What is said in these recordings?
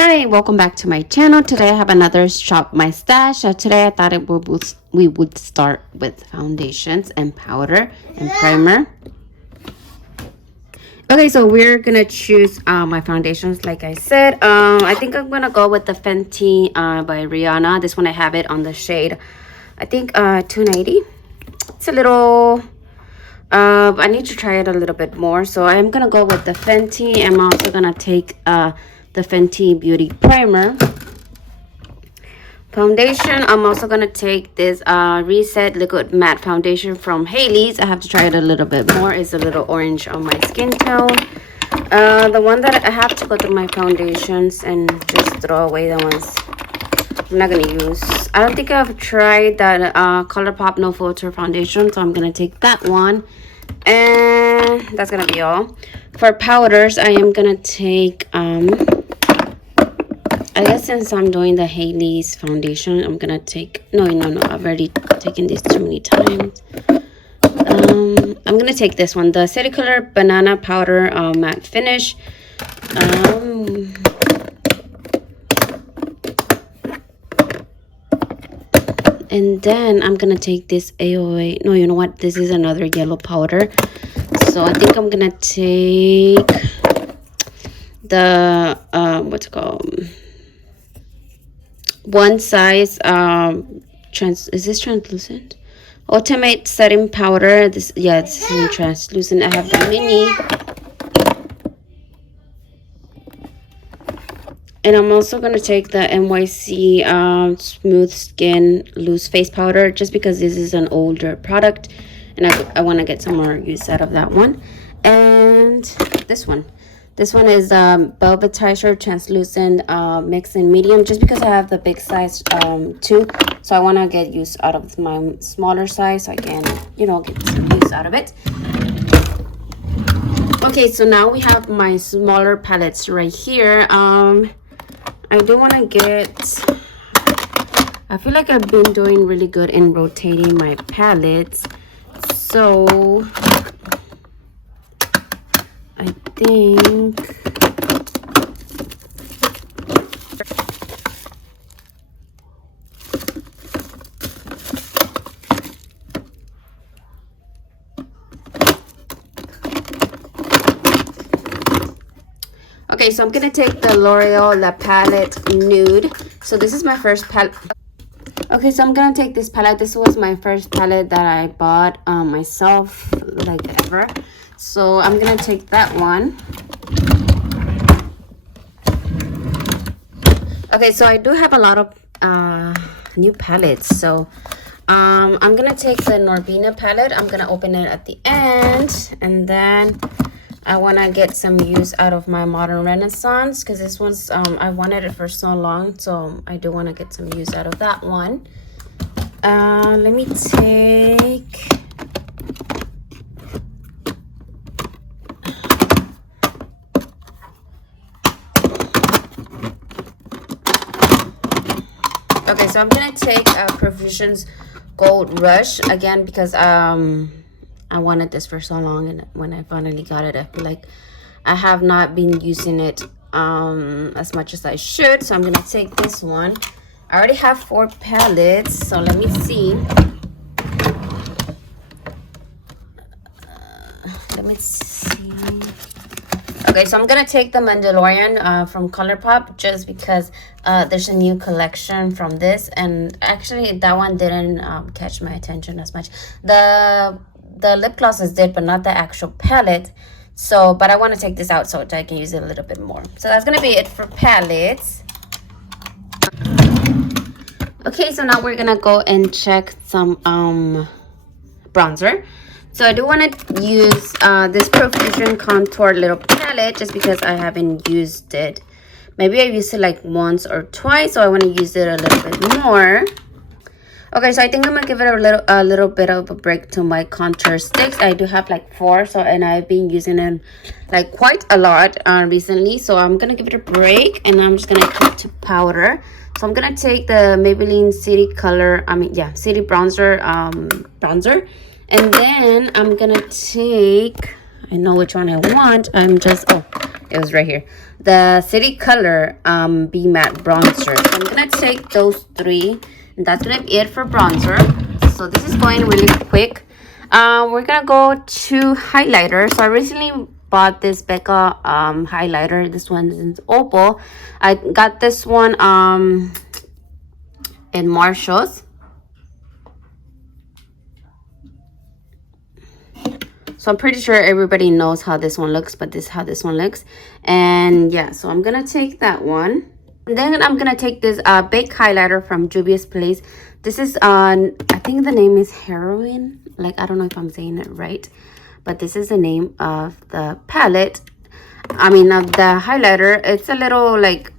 Hi, welcome back to my channel. Today I have another shop my stash. Today I thought we would start with foundations and powder and primer. Okay, so we're gonna choose my foundations. Like I said, I think I'm gonna go with the Fenty by Rihanna. This one I have it on the shade, I think 290. It's a little I need to try it a little bit more, so I'm gonna go with the Fenty. I'm also gonna take the Fenty Beauty Primer. Foundation, I'm also gonna take this Reset Liquid Matte Foundation from Hailey's. I have to try it a little bit more. It's a little orange on my skin tone. The one that I have to go through my foundations and just throw away the ones I'm not gonna use. I don't think I've tried that Colourpop No Filter foundation, so I'm gonna take that one, and that's gonna be all. For powders, I am gonna take I guess since I'm doing the Hailey's foundation, I'm gonna take no, I've already taken this too many times. I'm gonna take this one, the City Color Banana Powder Matte Finish. And then I'm gonna take this AOA. No, you know what? This is another yellow powder. So I think I'm gonna take the what's it called? One size is this translucent? Ultimate setting powder. This, yeah, it's translucent. I have the mini. And I'm also going to take the NYC Smooth Skin Loose Face Powder, just because this is an older product and I want to get some more use out of that one. And this one. This one is Velvetizer Translucent Mix in Medium, just because I have the big size too. So I want to get use out of my smaller size so I can, get some use out of it. Okay, so now we have my smaller palettes right here. I do want to I feel like I've been doing really good in rotating my palettes. So I think okay, so I'm gonna take the L'Oreal La Palette Nude. So this is my first palette. Okay, so I'm gonna take this palette. This was my first palette that I bought myself, like ever. So I'm gonna take that one. Okay, so I do have a lot of new palettes. So I'm gonna take the Norvina palette. I'm gonna open it at the end, and then I want to get some use out of my Modern Renaissance, because this one's I wanted it for so long, so I do want to get some use out of that one. Let me take okay, so I'm gonna take Profusion's Gold Rush again, because I wanted this for so long, and when I finally got it, I feel like I have not been using it as much as I should. So I'm gonna take this one. I already have 4 palettes, so let me see. Let me see. Okay, so I'm gonna take the Mandalorian from Colourpop, just because there's a new collection from this, and actually that one didn't catch my attention as much. The lip glosses did, but not the actual palette. So, but I want to take this out so I can use it a little bit more. So that's gonna be it for palettes. Okay, so now we're gonna go and check some bronzer. So I do want to use this Profusion Contour Little Palette, just because I haven't used it. Maybe I used it like once or twice, so I want to use it a little bit more. Okay, so I think I'm gonna give it a little bit of a break to my contour sticks. I do have like 4, so, and I've been using them like quite a lot recently. So I'm gonna give it a break, and I'm just gonna keep to powder. So I'm gonna take the Maybelline City Color, City Bronzer bronzer, and then I'm gonna take, I know which one I want. I'm just It was right here. The City Color Be Matte Bronzer. So I'm gonna take those three, and that's gonna be it for bronzer. So this is going really quick. We're gonna go to highlighter. So I recently bought this Becca highlighter. This one is opal. I got this one in Marshall's. So I'm pretty sure everybody knows how this one looks, but this is how this one looks. And yeah, so I'm gonna take that one. And then I'm gonna take this big highlighter from Juvia's Place. This is I think the name is Heroine. Like, I don't know if I'm saying it right, but this is the name of the palette. I mean, of the highlighter. It's a little like,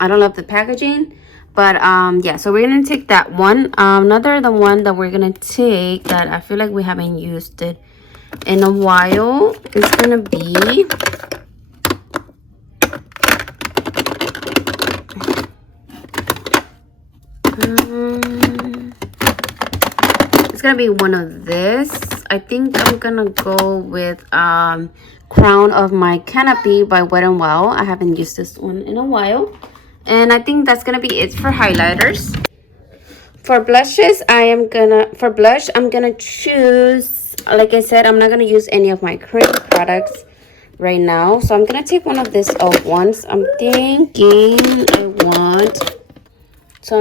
I don't love the packaging, but yeah, so we're gonna take that one. The one that we're gonna take that I feel like we haven't used it in a while is gonna be it's gonna be one of this. I think I'm gonna go with Crown of My Canopy by Wet n Wild. I haven't used this one in a while, and I think that's gonna be it for highlighters. For blushes, I'm gonna choose, like I said, I'm not gonna use any of my cream products right now, so I'm gonna take one of these ones. I'm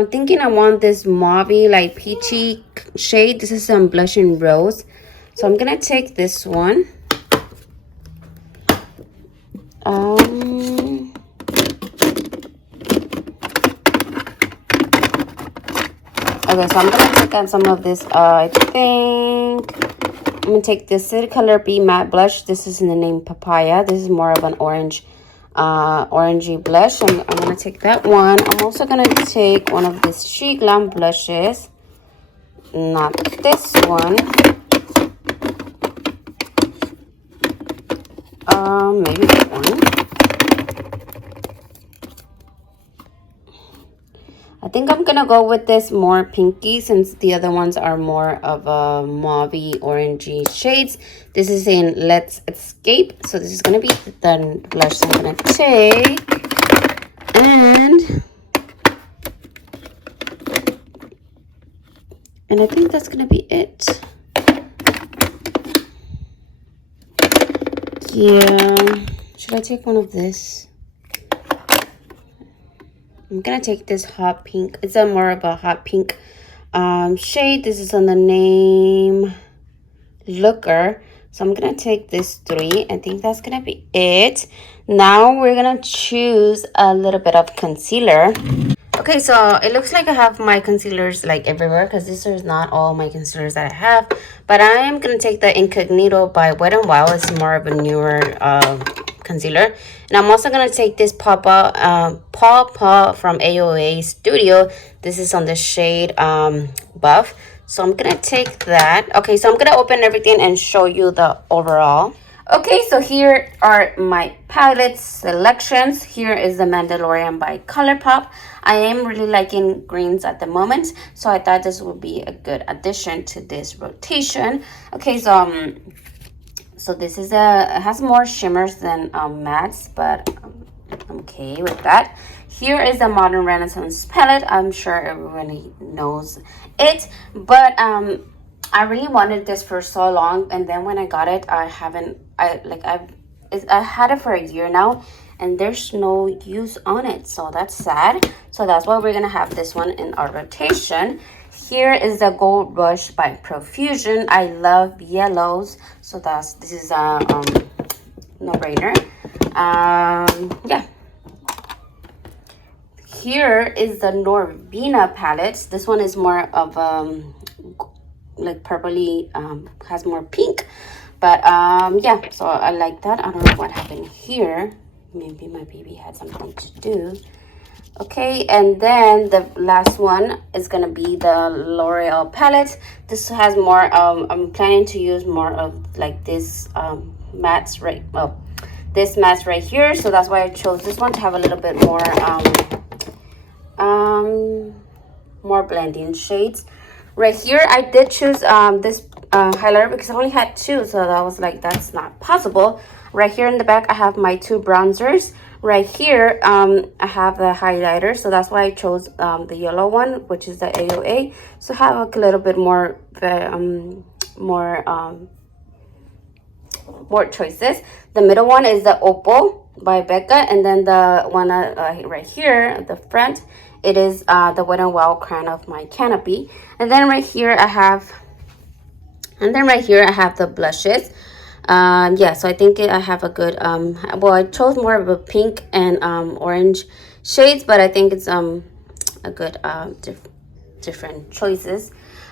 thinking I want this mauve like peachy shade. This is some blush in rose, so I'm gonna take this one. Okay, so I'm gonna take on some of this. I think I'm gonna take this City Color Be Matte Blush. This is in the name Papaya. This is more of an orange, orangey blush. I'm gonna take that one. I'm also gonna take one of these She Glam blushes. Not this one. Maybe that one. I think I'm gonna go with this more pinky, since the other ones are more of a mauvey orangey shades. This is in Let's Escape, so this is gonna be the blush I'm gonna take. And I think that's gonna be it. Yeah, should I take one of this? I'm gonna take this hot pink. It's a more of a hot pink shade. This is on the name Looker. So I'm gonna take this three. I think that's gonna be it. Now we're gonna choose a little bit of concealer. Okay, so it looks like I have my concealers like everywhere, because these are not all my concealers that I have. But I am gonna take the Incognito by Wet n Wild. It's more of a newer concealer. And I'm also gonna take this Paw Paw from AOA Studio. This is on the shade Buff. So I'm gonna take that. Okay, so I'm gonna open everything and show you the overall. Okay, so here are my palette selections. Here is the Mandalorian by Colourpop. I am really liking greens at the moment, so I thought this would be a good addition to this rotation. Okay, so this is it has more shimmers than mattes, but I'm okay with that. Here is the Modern Renaissance palette. I'm sure everybody knows it, but I really wanted this for so long, and then when I got it, I had it for a year now, and there's no use on it, so that's sad. So that's why we're gonna have this one in our rotation. Here is the Gold Rush by Profusion. I love yellows, so this is a no-brainer. Yeah. Here is the Norvina Palettes. This one is more of like purpley, has more pink, but yeah, so I like that. I don't know what happened here. Maybe my baby had something to do. Okay, and then the last one is gonna be the L'Oreal palette. This has more I'm planning to use more of like this mattes right, well, this matte right here, so that's why I chose this one, to have a little bit more more blending shades. Right here I did choose this highlighter because I only had two, so that was like, that's not possible. Right here in the back, I have my 2 bronzers. Right here, I have the highlighter, so that's why I chose the yellow one, which is the AOA. So have a little bit more, more choices. The middle one is the Opal by Becca, and then the one right here at the front, it is the Wet n Wild crown of my canopy. And then right here I have the blushes. Yeah, so I think I have a good well, I chose more of a pink and orange shades, but I think it's a good different choices.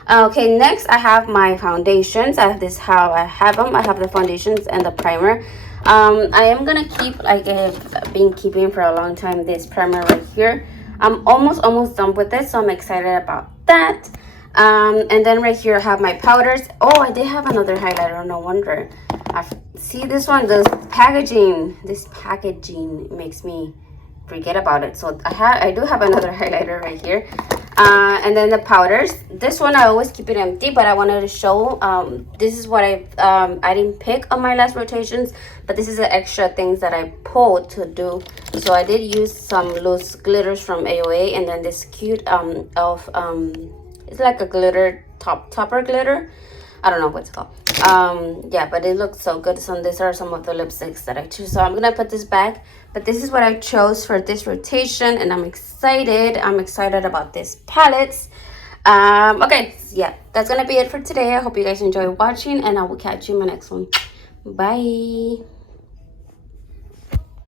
Okay, next I have my foundations. This is how I have them. I have the foundations and the primer. I am gonna keep, like I've been keeping for a long time, this primer right here. I'm almost done with this, so I'm excited about that. And then right here I have my powders. Oh, I did have another highlighter, no wonder. See this one, this packaging makes me forget about it. So I do have another highlighter right here. And then the powders. This one I always keep it empty, but I wanted to show this is what I didn't pick on my last rotations, but this is the extra things that I pulled to do. So I did use some loose glitters from AOA, and then this cute it's like a glitter topper glitter. I don't know what it's called. Yeah, but it looks so good. So these are some of the lipsticks that I choose. So I'm gonna put this back, but this is what I chose for this rotation, and I'm excited about these palettes. Okay, yeah, that's gonna be it for today. I hope you guys enjoy watching, and I will catch you in my next one. Bye.